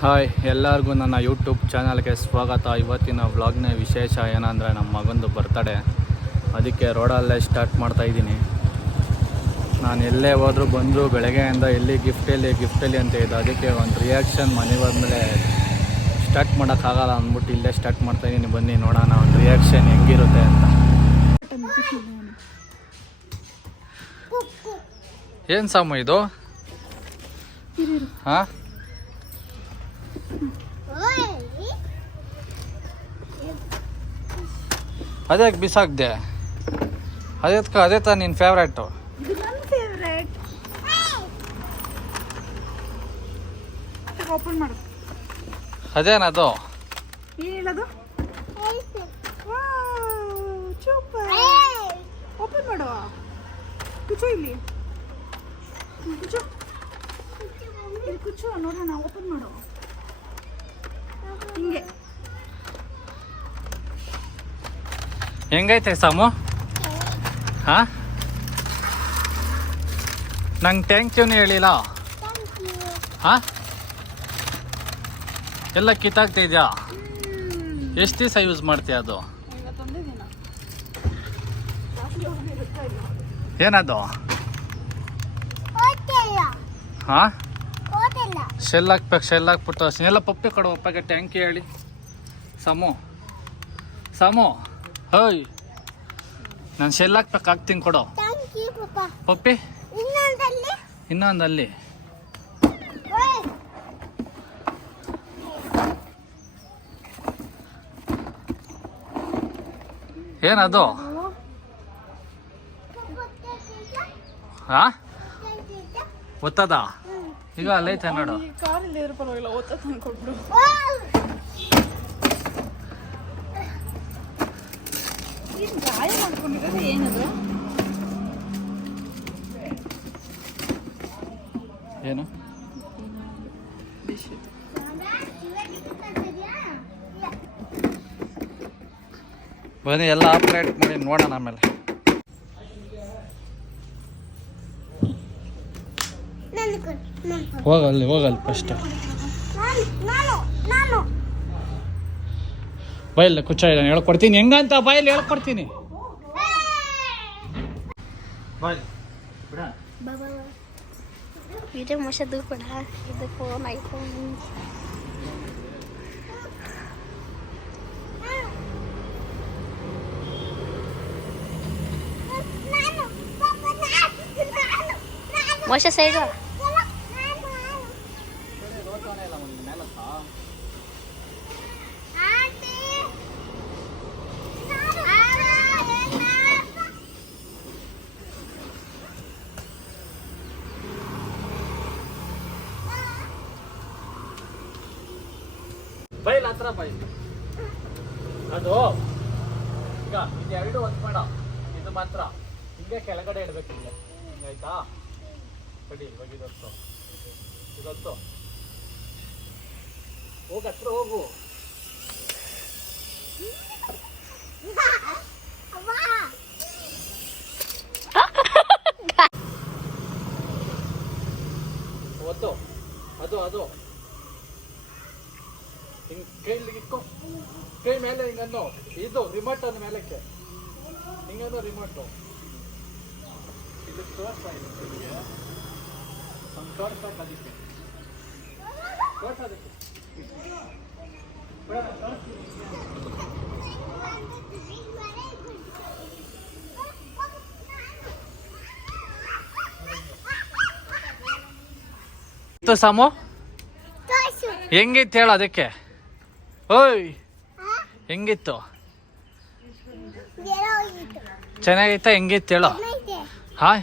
Hi, ಎಲ್ಲರಿಗೂ ನನ್ನ YouTube ಚಾನಲ್ಗೆ ಸ್ವಾಗತ. ಇವತ್ತಿನ ವ್ಲಾಗ್ನ ವಿಶೇಷ ಏನಂದರೆ ನಮ್ಮ ಮಗಂದು ಬರ್ತಡೇ. ಅದಕ್ಕೆ ರೋಡಲ್ಲೇ ಸ್ಟಾರ್ಟ್ ಮಾಡ್ತಾಯಿದ್ದೀನಿ. ನಾನು ಎಲ್ಲೇ ಹೋದರೂ ಬಂದರೂ ಬೆಳಗ್ಗೆಯಿಂದ ಎಲ್ಲಿ ಗಿಫ್ಟಲ್ಲಿ ಅಂತ ಇದೆ. ಅದಕ್ಕೆ ಒಂದು ರಿಯಾಕ್ಷನ್ ಮನೆಗೆ ಹೋದ್ಮೇಲೆ ಸ್ಟಾರ್ಟ್ ಮಾಡೋಕ್ಕಾಗಲ್ಲ ಅಂದ್ಬಿಟ್ಟು ಇಲ್ಲೇ ಸ್ಟಾರ್ಟ್ ಮಾಡ್ತಾಯಿದ್ದೀನಿ. ಬನ್ನಿ ನೋಡೋಣ ಒಂದು ರಿಯಾಕ್ಷನ್ ಹೆಂಗಿರುತ್ತೆ ಅಂತ. ಏನು ಸಾಮು ಇದು? ಹಾಂ, ಅದ್ಯಾಕೆ ಬಿಸಾಕ್ದೆ? ಅದೇ ತಾ ನಿನ್ನ ಫೇವ್ರೇಟು. ಓಪನ್ ಮಾಡು. ಅದೇನದು? ಏನದು? ಓಪನ್ ಮಾಡು. ಕುಚ್ಚು ಇಲ್ಲಿ ಕುಚ್ಚು ನೋಡೋಣ. ಓಪನ್ ಮಾಡು. ಹಿಂಗೆ ಹೆಂಗೈತೆ ಸಾಮು? ಹಾಂ, ನಂಗೆ ಥ್ಯಾಂಕ್ ಯೂನು ಹೇಳಿಲ್ಲ. ಹಾಂ, ಎಲ್ಲ ಕಿತ್ತಾಗ್ತಿದ್ಯಾ? ಎಷ್ಟು ದಿವಸ ಯೂಸ್ ಮಾಡ್ತೀಯ ಅದು? ಏನದು? ಹಾಂ, ಶೆಲ್ ಹಾಕ್ಬಿಟ್ಟು ಎಲ್ಲ ಪಪ್ಪಿ ಕೊಡು. ಪಪ್ಪಿಗೆ ಟ್ಯಾಂಕ್ ಯು ಹೇಳಿ. ಸಾಮು ಹೋಯ್, ನಾನು ಶೆಲ್ ಹಾಕ್ತೀನಿ ಕೊಡು. ಪಪ್ಪಿ ಇನ್ನೊಂದಲ್ಲಿ. ಏನದು? ಹಾಂ, ಒತ್ತದ? ಈಗ ಅಲ್ಲೈತೆ ನೋಡು. ಕಾರಲ್ಲಿ ಇರೋ ಪರವಾಗಿಲ್ಲ, ಒತ್ತ ತಂದ್ಕೊಟ್ಬಿಡು. ಏನು ಗಾಯ ಮಾಡ್ಕೊಂಡಿರೋದು? ಏನದು? ಏನು? ಬನ್ನಿ ಎಲ್ಲ ಆಪ್ರೇಟ್ ಮಾಡಿ ನೋಡೋಣ ಆಮೇಲೆ. ಹೋಗಲ್ಲಿ ಫಸ್ಟ್ ಬೈಲ್ ಕುಚ್ಚ ಹೇಳ್ಕೊಡ್ತೀನಿ ಹೆಂಗಂತ. ಬಾಯಲ್ಲಿ ಹೇಳ್ಕೊಡ್ತೀನಿ. వీడియో మోసదు కూడా ఇది ఫోన్ ఐఫోన్ మోస సైడ్ ಬೈಲ್ ಹತ್ರ ಬೈಲ್. ಅದು ಈಗ ಇದೆರಡು ಒಂದು ಮಾಡ. ಇದು ಮಾತ್ರ ಹಿಂಗೆ ಕೆಳಗಡೆ ಇಡ್ಬೇಕು. ಹಿಂಗೆ ಹಿಂಗಾಯ್ತಾ? ಕಡಿ ಇವಾಗ ಇದೊತ್ತು ಹೋಗು, ಹತ್ರ ಹೋಗು. ಒತ್ತು. ಅದು ಹಿಂಗೆ ಕೈಲಿ ಇಟ್ಕೊ. ಕೈ ಮೇಲೆ ಹಿಂಗನ್ನು ಇದು ರಿಮೋಟ್ ಅನ್ನು ಮೇಲಕ್ಕೆ ಹಿಂಗನ್ನು ರಿಮೋಟು ಇದು ತೋರ್ಸ್ತಾ ಇದೆ. ತೋರ್ಸಕ್ಕೆ ಅದಕ್ಕೆ ತೋರ್ಸೋದಕ್ಕೆ ಸಾಮು ಹೆಂಗಿತ್ತು ಹೇಳು ಅದಕ್ಕೆ. ಓಯ್, ಹೆಂಗಿತ್ತು? ಚೆನ್ನಾಗೈತಾ? ಹೆಂಗಿತ್ತು ಹೇಳು. ಹಾಂ,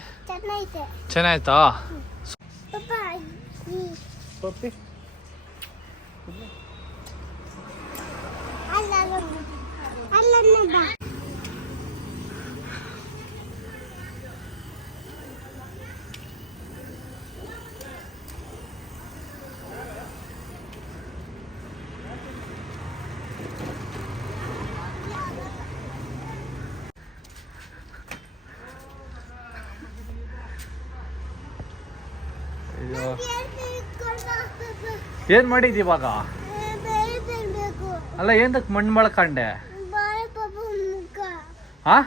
ಚೆನ್ನಾಯ್ತಾ? ಪಪ್ಪಿ ಏನು ಮಾಡಿದ್ದು ಇವಾಗ? ಅಲ್ಲ ಏನಕ್ಕೆ ಮಣ್ಣು ಬಳಕಂಡೆ? ಹಾ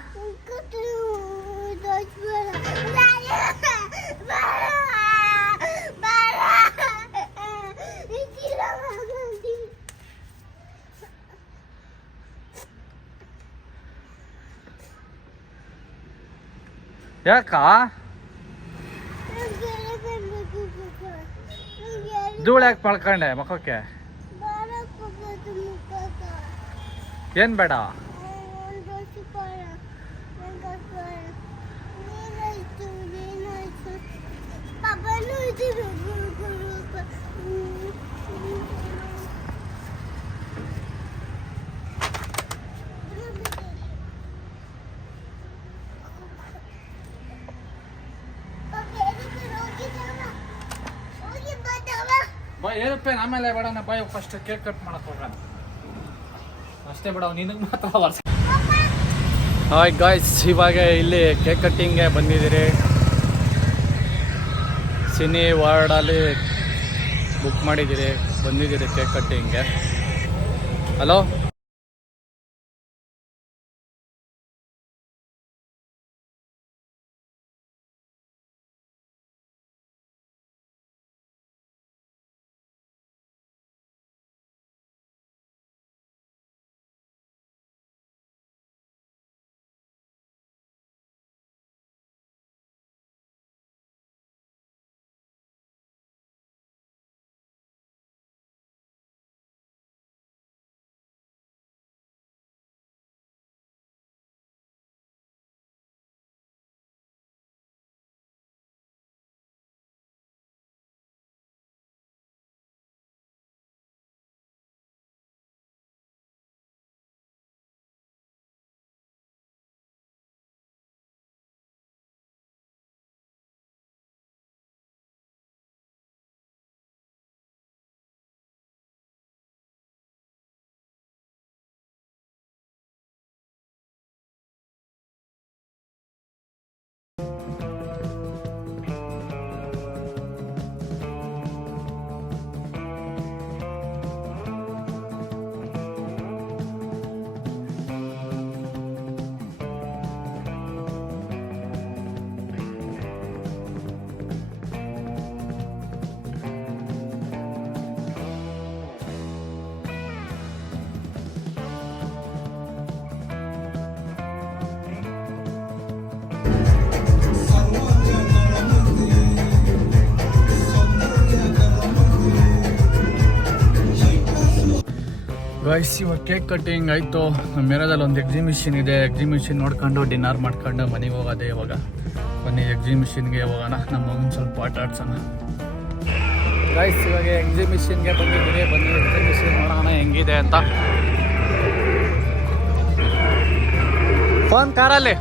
ಯಾಕ ಧೂಳು ಯಾಕೆ ಮಳ್ಕೊಂಡೆ ಮಖಕ್ಕೆ? ಏನ್ ಬೇಡ? ಬಾಯ್ ಏರೋಪ್ಲೇನ್ ಆಮೇಲೆ ಬೇಡ ಬಾಯ್, ಫಸ್ಟ್ ಕೇಕ್ ಕಟ್ ಮಾಡಕ್ ಹೋಗೋಣ ಅಷ್ಟೇ ಬಿಡ. ನಿನಗೆ ಮಾತ್ರ ವರ್ಷ. ಹಾಯ್ ಗಾಯ್ಸ್, ಇವಾಗ ಇಲ್ಲಿ ಕೇಕ್ ಕಟ್ಟಿಂಗ್ಗೆ ಬಂದಿದ್ದೀರಿ. ಸಿನಿ ವಾರ್ಡಲ್ಲಿ ಬುಕ್ ಮಾಡಿದ್ದೀರಿ, ಬಂದಿದ್ದೀರಿ ಕೇಕ್ ಕಟ್ಟಿಂಗ್ಗೆ. ಹಲೋ ಗಾಯ್ಸ್, ಇವಾಗ ಕೇಕ್ ಕಟ್ಟಿಂಗ್ ಆಯಿತು. ನಮ್ಮ ಏರಿಯಾದಲ್ಲಿ ಒಂದು ಎಕ್ಸಿಬಿಷನ್ ಇದೆ. ಎಕ್ಸಿಬಿಷನ್ ನೋಡ್ಕೊಂಡು ಡಿನ್ನರ್ ಮಾಡ್ಕೊಂಡು ಮನೆಗೆ ಹೋಗೋದೆ. ಇವಾಗ ಬನ್ನಿ ಎಕ್ಸಿಬಿಷನ್ಗೆ ಹೋಗೋಣ, ನಮ್ಮ ಮಗನ ಸ್ವಲ್ಪ ಆಟ ಆಡ್ಸೋಣ. ಗಾಯ್ಸ್, ಇವಾಗ ಎಕ್ಸಿಬಿಷನ್ಗೆ ಬಂದಿದ್ದೀರಿ. ಬನ್ನಿ ಎಕ್ಸಿಬಿಷನ್ ನೋಡೋಣ ಹೆಂಗಿದೆ ಅಂತ. ಫೋನ್ ಕಾರಲ್ಲಿ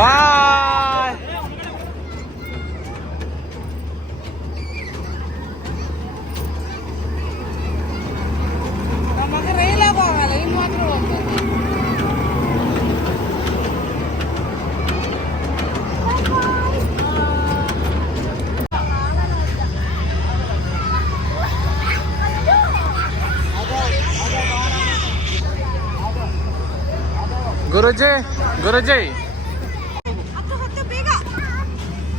ಬಾಯ್. ನಮಗೆ ರೈಲ್ ಆಗೋಲ್ಲ, ಇನ್ನು ಮಾತ್ರ ಹೋಗ್ತದೆ. ಗುರುಜಿ ಗುರುಜಿ,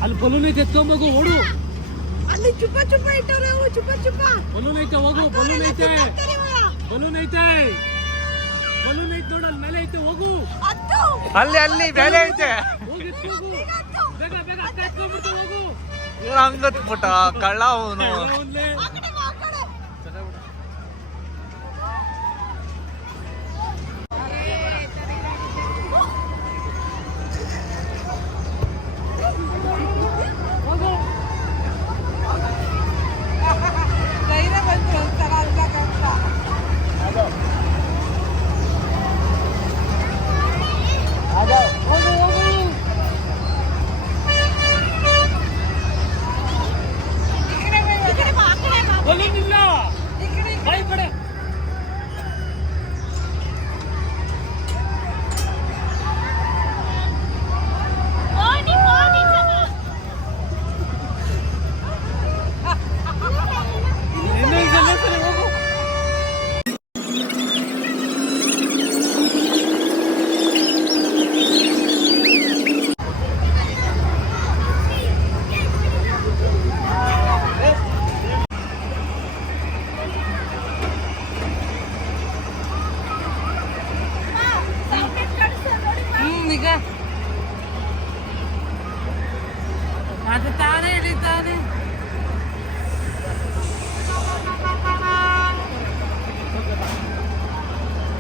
ಅಲ್ಲಿ ಬಲೂನ್ ಐತೆ, ಎತ್ಕೊಂಬೋಗು, ಓಡು. ಅಲ್ಲಿ ಚುಪ್ಪ ಚುಪ್ಪ ಇಟ್ಟವ್ರೆ ಅವು, ಚುಪ್ಪ ಚುಪ್ಪ. ಬಲೂನ್ ಐತೆ, ಹೋಗು. ಬಲೂನ್ ಐತೆ, ಬಲೂನ್ ಐತೆ, ಬಲೂನ್ ಐತೆ ನೋಡು, ಅಲ್ಲಿ ಮೇಲೆ ಐತೆ, ಹೋಗು. ಅಲ್ಲಿ ಮೇಲೆ ಐತೆ. ಹೋಗಿ ಎತ್ಕೋಗು, ಬೇಗ ಬೇಗ ಅಕ್ಕ ಎತ್ಕೊಂಡ್ಬಿಡ್ತು, ಹೋಗು. ಇವ್ರು ಹಂಗತ್ಬಿಟ್ಟ ಕಳ್ಳ ಅವನು. ಧೈರ್ಯ ಬಂತು ಒಂಥರ ಅಲ್ಲಾಗಂತ. ಹೋಗು ಹೋಗು. ಈ ಕಡೆ ಬಾ, ಆ ಕಡೆ ಬಾ. ಬಲೂನಿಲ್ಲ ಈ ಕಡೆ ಬೈ ಕಡೆ. ಹೋಗು. ಈಗ ಅದು ತಾನೇ ಹಿಡಿತಾನೆ.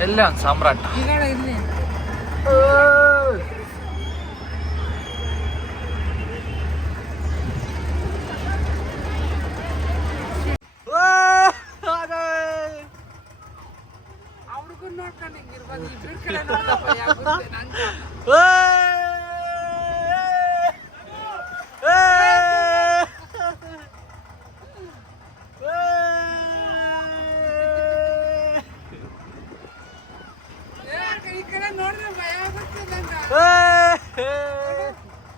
ಎಲ್ಲ ಒಂದು ಸಾಮ್ರಾಟ. ಈ ಕಡೆ ಇರ್ಲಿ. ಅವ್ರಿಗೂ ನೋಡ್ಕೊಂಡು ಹಿಂಗಿರ್ಬೋದು, ಇಬ್ರ ಕಡೆ ನೋಡಪ್ಪ ಯಾಗುತ್ತೆ ನಂಗೆ. ಈ ಕಡೆ ನೋಡ್ರೆ ಭಯ ಆಗುತ್ತೆ ನಂಗೆ.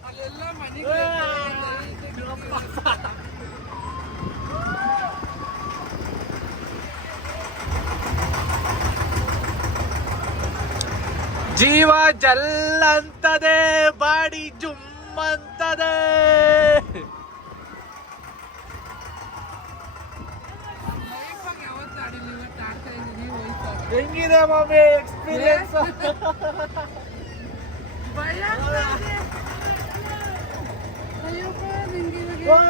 ಅಲ್ಲೆಲ್ಲ ಮನೆಗಳು ಜೀವ ಜಲ್ಲಂತದೆ, ಬಾಡಿ ಜುಮ್ಮಂತದೆ. ಲೈಫಾಗಿ ಯಾವತ್ತು ಆಡಿಲ್ಲ, ಇವತ್ತು ಆಡ್ತಾ ಇದ್ದೀನಿ ವಯಸ್ಸಾಗಿ. ಹೆಂಗಿದೆ ಮಾಮಿ ಎಕ್ಸ್ಪೀರಿಯನ್ಸ್? ಭಯ ಆಗ್ತದೆ. ಅಯ್ಯಪ್ಪ, ನಿಂಗೆ ಇವಾಗ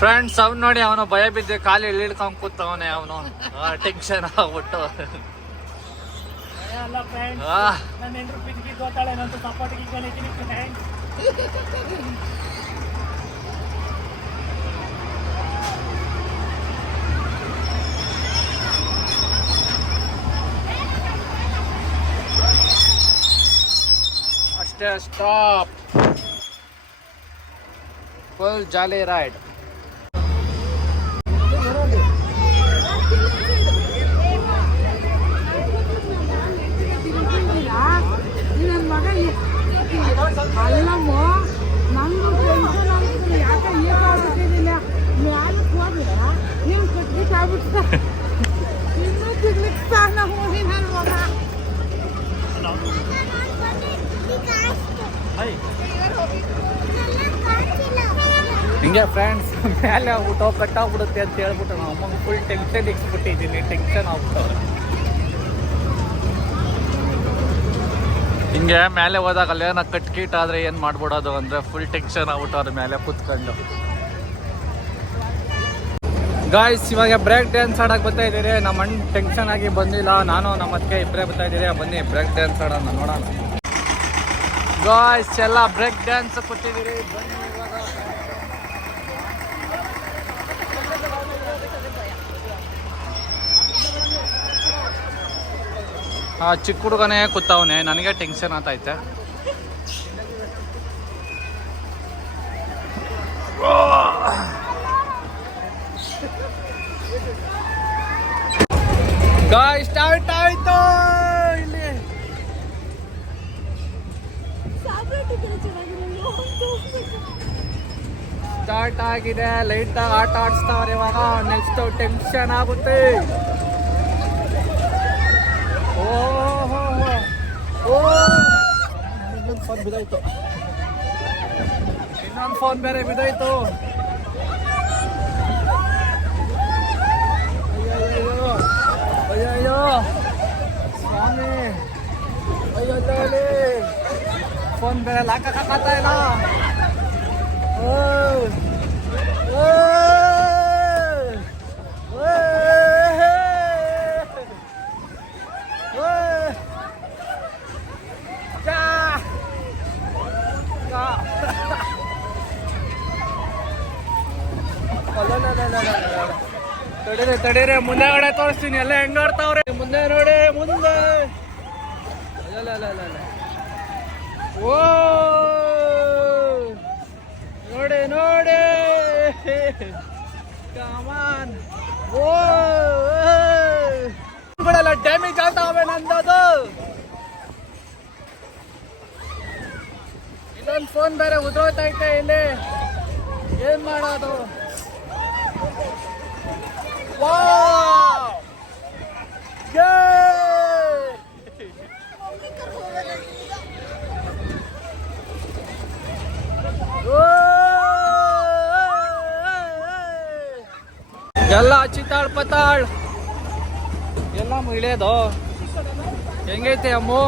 ಫ್ರೆಂಡ್ಸ್ ಅವ್ನು ನೋಡಿ, ಅವನು ಭಯ ಬಿದ್ದೆ ಕಾಲು ಇಳಿಡ್ಕೊಂಡ್ ಕೂತವನೆ. ಅವನು ಟೆನ್ಷನ್ ಆಗ್ಬಿಟ್ಟು ಭಯ ಅಲ್ಲ ಫ್ರೆಂಡ್ಸ್, ನನ್ನ ಹೆಂಡ್ರು ಪಿಚ್ಕಿ ಗೊತ್ತಾಳೆ ನಂತ ಸಪೋರ್ಟಿಗೆ ಕಲಿತೀನಿ ಫ್ರೆಂಡ್ಸ್. ಅಷ್ಟೇ, ಸ್ಟಾಪ್. Full jolly ride. ನನ್ನ ಮಗ ಅಲ್ಲಮ್ಮ, ನಂದು ಟೆನ್ಷನ್ ಆಗ್ತದೆ. ಯಾಕೆ ಈಗ ಆಗ್ಬಿಟ್ಟಿದ್ದಿಲ್ಲ, ಮ್ಯಾಲಕ್ಕೆ ಹೋದ್ರೆ ನೀವು ಕಟ್ಬಿಟ್ಟು ಆಗ್ಬಿಡ್ತ. ಇನ್ನೂ ಸಿಗ್ಲಿಕ್ಕೆ ಸಾಲ ಹೋಗಿ ನನ್ನ ಮಗ. ಹಿಂಗೆ ಫ್ರೆಂಡ್ಸ್ ಮೇಲೆ ಊಟ ಕಟ್ಟಾಗ್ಬಿಡುತ್ತೆ ಅಂತ ಹೇಳ್ಬಿಟ್ಟು ನಾವು ಅಮ್ಮಂಗೆ ಫುಲ್ ಟೆನ್ಷನ್ ಇಕ್ಸ್ಬಿಟ್ಟಿದ್ದೀನಿ. ಟೆನ್ಷನ್ ಆಗ್ಬಿಟ್ಟವ್ರೆ. ಹಿಂಗೆ ಮೇಲೆ ಹೋದಾಗಲ್ಲ ನಾ ಕಟ್ಕೀಟ್ ಆದರೆ ಏನು ಮಾಡ್ಬಿಡೋದು ಅಂದರೆ ಫುಲ್ ಟೆನ್ಷನ್ ಆಗ್ಬಿಟ್ಟವ್ರೆ ಮೇಲೆ ಕೂತ್ಕೊಂಡು. ಗಾಯ್ಸ್, ಇವಾಗ ಬ್ರೇಕ್ ಡ್ಯಾನ್ಸ್ ಆಡಕ್ಕೆ ಬರ್ತಾ ಇದ್ದೀರಿ. ನಮ್ಮ ಅಣ್ಣ ಟೆನ್ಷನ್ ಆಗಿ ಬಂದಿಲ್ಲ, ನಾನು ನಮ್ಮ ಅತ್ತಿಗೆ ಇಬ್ಬರೇ ಬರ್ತಾ ಇದ್ದೀರಿ. ಬನ್ನಿ ಬ್ರೇಕ್ ಡ್ಯಾನ್ಸ್ ಆಡೋಣ, ನೋಡೋಣ. ಗಾಯ್ಸ್ ಎಲ್ಲ ಬ್ರೇಕ್ ಡ್ಯಾನ್ಸ್ ಕೊಟ್ಟಿದ್ದೀರಿ, ಬನ್ನಿ ಇವಾಗ. ಚಿಕ್ಕ ಹುಡುಗನೇ ಕೂತವನೆ, ನನಗೆ ಟೆನ್ಷನ್ ಆಗ್ತೈತೆ. ಗಾಯ್ಸ್ ಸ್ಟಾರ್ಟ್ ಆಯ್ತು. ಇಲ್ಲಿ ಸ್ಟಾರ್ಟ್ ಆಗಿದೆ. ಲೈಟ್ ಆಟ ಆಡಿಸ್ತಾವ್ರೆ ಇವಾಗ. ನೆಕ್ಸ್ಟ್ ಟೆನ್ಷನ್ ಆಗುತ್ತೆ. ಇನ್ನೊಂದು ಫೋನ್ ಬಿದ್ದೋಯ್ತು, ಇನ್ನೊಂದು ಫೋನ್ ಬೇರೆ ಬಿದ್ದೋಯ್ತು. ಅಯ್ಯೋ ಅಯ್ಯೋ ಸ್ವಾಮಿ, ಅಯ್ಯೋ ತಾಳಿ ಫೋನ್ ಬೇರೆ ಲಾಕಾಗ್ತಾ ಇಲ್ಲ. ತಡೀರಿ ಮುಂದೆಗಡೆ ತೋರಿಸ್ತೀನಿ ಎಲ್ಲ ಹೆಂಗಾಡ್ತಾವ್ರೆ. ಮುಂದೆ ನೋಡಿ ಮುಂದೆ. ಓ ನೋಡಿ ನೋಡಿ ಕಮಾನ್. ಓ ಡ್ಯಾಮೇಜ್ ಆಗ್ತಾವೆ ನಂದದು. ಇನ್ನೊಂದು ಫೋನ್ ಬೇರೆ ಉದ್ರೋತೈತೆ ಇಲ್ಲಿ, ಏನ್ ಮಾಡೋದು? ವಾವ್! ಎಲ್ಲ ಚಿತ್ತಾಳ್ ಪತ್ತಾಳ್ ಎಲ್ಲ ಮುಗಿಲೇದು. ಹೆಂಗೈತೆ ಅಮ್ಮು?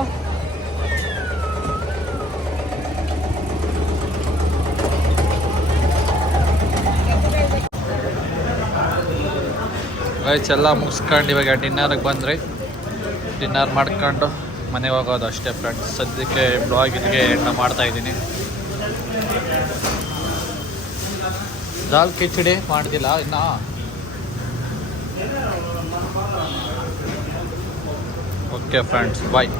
ಗೈಸ್ ಎಲ್ಲ ಮುಗಿಸ್ಕೊಂಡು ಇವಾಗ ಡಿನ್ನರ್ಗೆ ಬಂದ್ರಿ. ಡಿನ್ನರ್ ಮಾಡ್ಕೊಂಡು ಮನೆಗೆ ಹೋಗೋದು ಅಷ್ಟೇ ಫ್ರೆಂಡ್ಸ್. ಸದ್ಯಕ್ಕೆ ಬ್ಲಾಗ್ ಇಲ್ಲಿಗೆ ಎಂಡ್ ಮಾಡ್ತಾ ಇದ್ದೀನಿ. ದಾಲ್ ಕಿಚಡಿ ಮಾಡ್ದಿಲ್ಲ ಇನ್ನು. ಓಕೆ ಫ್ರೆಂಡ್ಸ್, ಬಾಯ್.